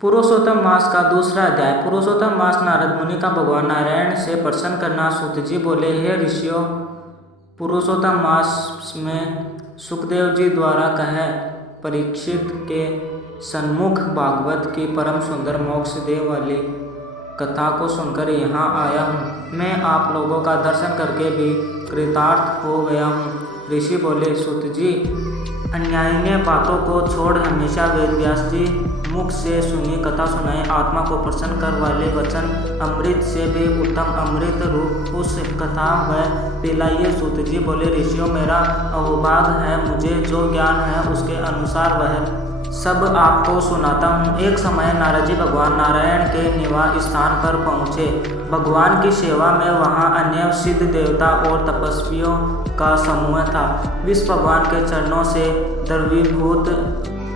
पुरुषोत्तम मास का दूसरा अध्याय। पुरुषोत्तम मास नारद मुनि का भगवान नारायण से प्रसन्न करना। सूत जी बोले, हे ऋषियों, पुरुषोत्तम मास में सुखदेव जी द्वारा कहे परीक्षित के सन्मुख भागवत की परम सुंदर मोक्ष दे वाली कथा को सुनकर यहाँ आया हूँ। मैं आप लोगों का दर्शन करके भी कृतार्थ हो गया हूँ। ऋषि बोले, सूत जी, अन्यायनीय बातों को छोड़ हमेशा वेद व्यास जी मुख से सुनी कथा सुनाए। आत्मा को प्रसन्न कर वाले वचन अमृत से भी उत्तम अमृत रूप उस कथा वह पिलाइए। सूत जी बोले, ऋषियों, मेरा अहोभाग है, मुझे जो ज्ञान है उसके अनुसार वह सब आपको सुनाता हूँ। एक समय नारद जी भगवान नारायण के निवास स्थान पर पहुँचे। भगवान की सेवा में वहाँ अन्य सिद्ध देवता और तपस्वियों का समूह था। विष्णु भगवान के चरणों से द्रवीभूत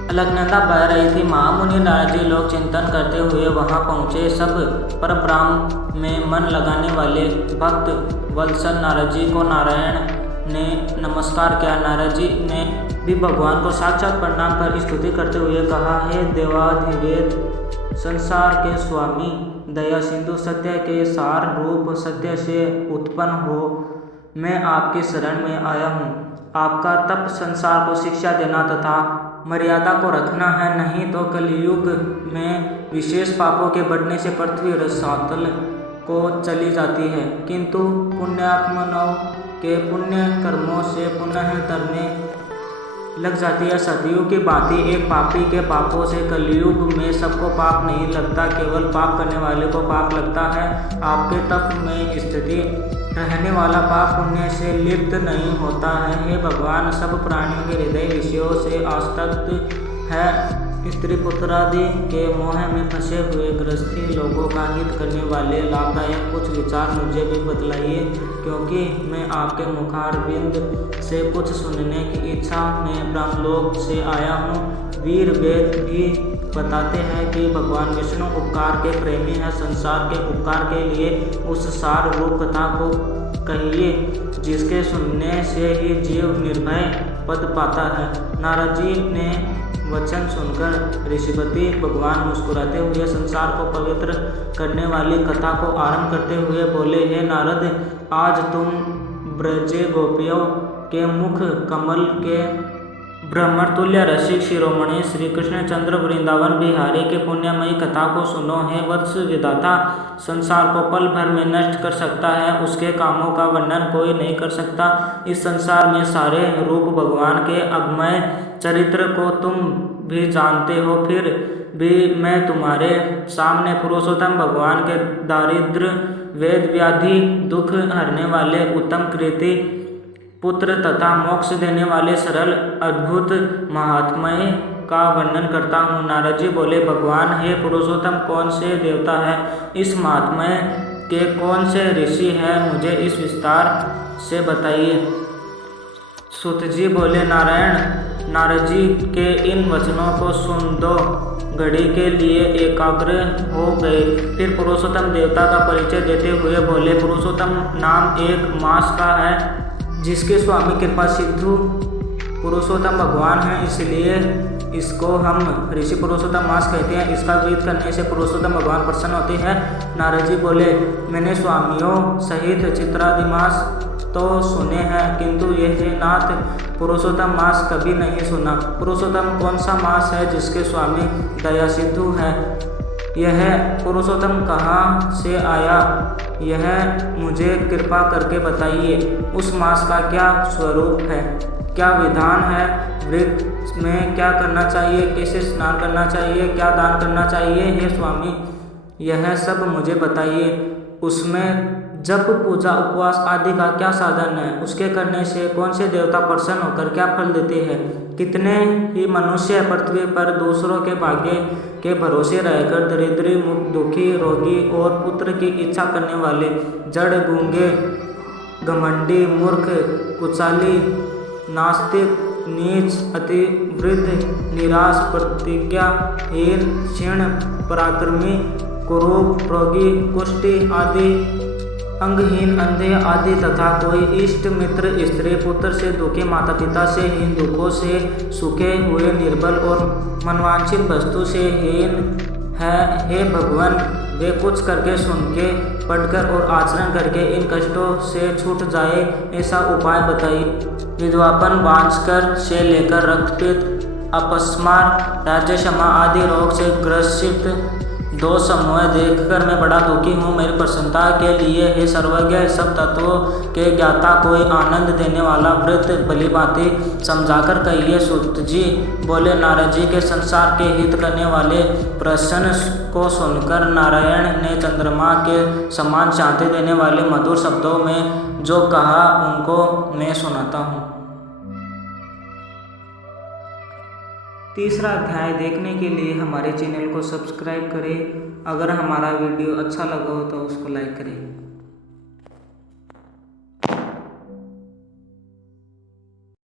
अलकनंदा बह रही थी। महामुनि नारद जी लोग चिंतन करते हुए वहाँ पहुँचे। सब परब्रह्म में मन लगाने वाले भक्त वत्सल नारद जी को नारायण ने नमस्कार किया। नारद जी ने भी भगवान को साक्षात प्रणाम कर स्तुति करते हुए कहा, हे देवाधिदेव, संसार के स्वामी, दया सिंधु, सत्य के सार रूप, सत्य से उत्पन्न हो, मैं आपकी शरण में आया हूँ। आपका तप संसार को शिक्षा देना तथा मर्यादा को रखना है, नहीं तो कलयुग में विशेष पापों के बढ़ने से पृथ्वी रसातल को चली जाती है, किंतु पुण्यात्मनों के पुण्य कर्मों से पुनः तरने लग जाती है। सदियों की भांति एक पापी के पापों से कलयुग में सबको पाप नहीं लगता, केवल पाप करने वाले को पाप लगता है। आपके तप में स्थिति रहने वाला पाप पुण्य से लिप्त नहीं होता है। हे भगवान, सब प्राणियों के हृदय विषयों से आसक्त है। स्त्री पुत्रादि के मोह में फंसे हुए गृहस्थी लोगों का हित करने वाले लाभदायक कुछ विचार मुझे भी बतलाइए, क्योंकि मैं आपके मुखारविंद से कुछ सुनने की इच्छा में ब्रह्मलोक से आया हूँ। वीर वेद भी बताते हैं कि भगवान विष्णु उपकार के प्रेमी हैं। संसार के उपकार के लिए उस सार रूप कथा को कहिए, जिसके सुनने से ही जीव निर्भय पद पाता है। नारद जी ने वचन सुनकर ऋषिपति भगवान मुस्कुराते हुए संसार को पवित्र करने वाली कथा को आरंभ करते हुए बोले, हे नारद, आज तुम ब्रजे गोपियों के मुख कमल के ब्रह्मतुल्य रसिक शिरोमणि श्री कृष्ण चंद्र वृंदावन बिहारी के पुण्यमयी कथा को सुनो। हे वत्स विधाता, संसार को पल भर में नष्ट कर सकता है, उसके कामों का वर्णन कोई नहीं कर सकता। इस संसार में सारे रूप भगवान के अगमय चरित्र को तुम भी जानते हो, फिर भी मैं तुम्हारे सामने पुरुषोत्तम भगवान के दारिद्र वेद व्याधि दुख हरने वाले उत्तम कृति पुत्र तथा मोक्ष देने वाले सरल अद्भुत महात्म्य का वर्णन करता हूँ। नारद जी बोले, भगवान, हे पुरुषोत्तम, कौन से देवता है, इस महात्म्य के कौन से ऋषि हैं, मुझे इस विस्तार से बताइए। सूत जी बोले, नारद जी के इन वचनों को सुन दो घड़ी के लिए एकाग्र हो गए। फिर पुरुषोत्तम देवता का परिचय देते हुए बोले, पुरुषोत्तम नाम एक मास का है, जिसके स्वामी कृपा सिद्धू पुरुषोत्तम भगवान हैं, इसलिए इसको हम ऋषि पुरुषोत्तम मास कहते हैं। इसका विध करने से पुरुषोत्तम भगवान प्रसन्न होते हैं। नारद जी बोले, मैंने स्वामियों सहित चित्रादि मास तो सुने हैं, किंतु यह नाथ पुरुषोत्तम मास कभी नहीं सुना। पुरुषोत्तम कौन सा मास है जिसके स्वामी दया सिद्धू है? यह पुरुषोत्तम कहाँ से आया, यह मुझे कृपा करके बताइए। उस मास का क्या स्वरूप है, क्या विधान है, व्रत में क्या करना चाहिए, कैसे स्नान करना चाहिए, क्या दान करना चाहिए? हे स्वामी, यह सब मुझे बताइए। उसमें जप, पूजा, उपवास आदि का क्या साधन है? उसके करने से कौन से देवता प्रसन्न होकर क्या फल देते हैं? कितने ही मनुष्य पृथ्वी पर दूसरों के भाग्य के भरोसे रहकर दरिद्री, मुक्त, दुखी, रोगी और पुत्र की इच्छा करने वाले, जड़, गूंगे, घमंडी, मूर्ख, कुचाली, नास्तिक, नीच, अति वृद्ध, निराश, प्रतिज्ञाहीन, क्षीण, पराक्रमी, कुरूप, रोगी, कुष्ठी आदि, अंगहीन, अंधे आदि तथा कोई इष्ट मित्र, स्त्री पुत्र से दुखे, माता पिता से हीन, दुखों से सूखे हुए, निर्बल और मनवांछित वस्तु से हीन, है। हे भगवान, वे कुछ करके, सुन के, पढ़कर और आचरण करके इन कष्टों से छूट जाए, ऐसा उपाय बताइए। विधवापन, वांछकर से लेकर रक्तपित्त, अपस्मार, राज्यक्षमा आदि रोग से ग्रसित दो समूह देखकर मैं बड़ा दुखी हूँ। मेरी प्रसन्नता के लिए हे सर्वज्ञ, सब तत्वों के ज्ञाता, कोई आनंद देने वाला व्रत भलीभांति समझाकर कहिए। सूत जी बोले, नारद जी के संसार के हित करने वाले प्रश्न को सुनकर नारायण ने चंद्रमा के समान शांति देने वाले मधुर शब्दों में जो कहा, उनको मैं सुनाता हूँ। तीसरा अध्याय देखने के लिए हमारे चैनल को सब्सक्राइब करें। अगर हमारा वीडियो अच्छा लगा हो तो उसको लाइक करें।